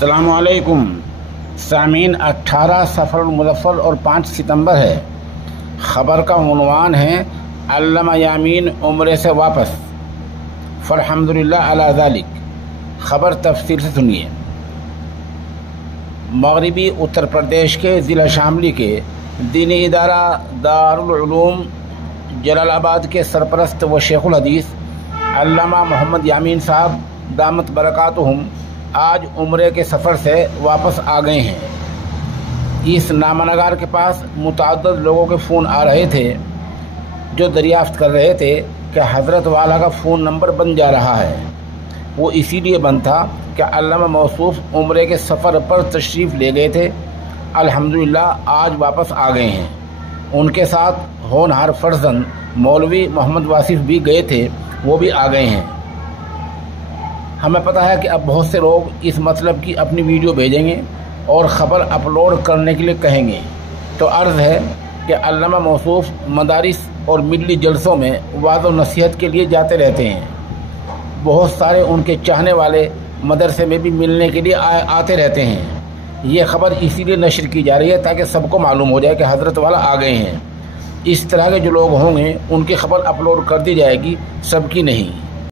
अस्सलामुअलैकुम सामीन। 18 सफ़र मुज़फ़्फ़र और 5 सितंबर है। ख़बर का उन्वान है अल्लामा यामीन उम्रे से वापस फ़ल्हम्दुलिल्लाह अला ज़ालिक। ख़बर तफ़सील से सुनिए। मग़रिबी उत्तर प्रदेश के ज़िला शामली के दीनी इदारा दारुल उलूम जलालाबाद के सरपरस्त व शेखुल हदीस अल्लामा मोहम्मद यामीन साहब दामत बरकातुहुम आज उम्रे के सफ़र से वापस आ गए हैं। इस नामनगार के पास मुतअद्दिद लोगों के फ़ोन आ रहे थे जो दरियाफ़्त कर रहे थे कि हज़रत वाला का फ़ोन नंबर बंद जा रहा है। वो इसीलिए बंद था कि अल्लामा मौसूफ़ उम्रे के सफ़र पर तशरीफ़ ले गए थे। अल्हम्दुलिल्लाह आज वापस आ गए हैं। उनके साथ होनहार फ़र्जंद मौलवी मोहम्मद वासिफ़ भी गए थे, वो भी आ गए हैं। हमें पता है कि अब बहुत से लोग इस मतलब की अपनी वीडियो भेजेंगे और ख़बर अपलोड करने के लिए कहेंगे, तो अर्ज़ है कि अल्लामा मौसूफ़ मदारिस और मिली जलसों में वाज़ व नसीहत के लिए जाते रहते हैं। बहुत सारे उनके चाहने वाले मदरसे में भी मिलने के लिए आते रहते हैं। ये ख़बर इसीलिए नशर की जा रही है ताकि सबको मालूम हो जाए कि हज़रत वाला आ गए हैं। इस तरह के जो लोग होंगे उनकी ख़बर अपलोड कर दी जाएगी, सबकी नहीं।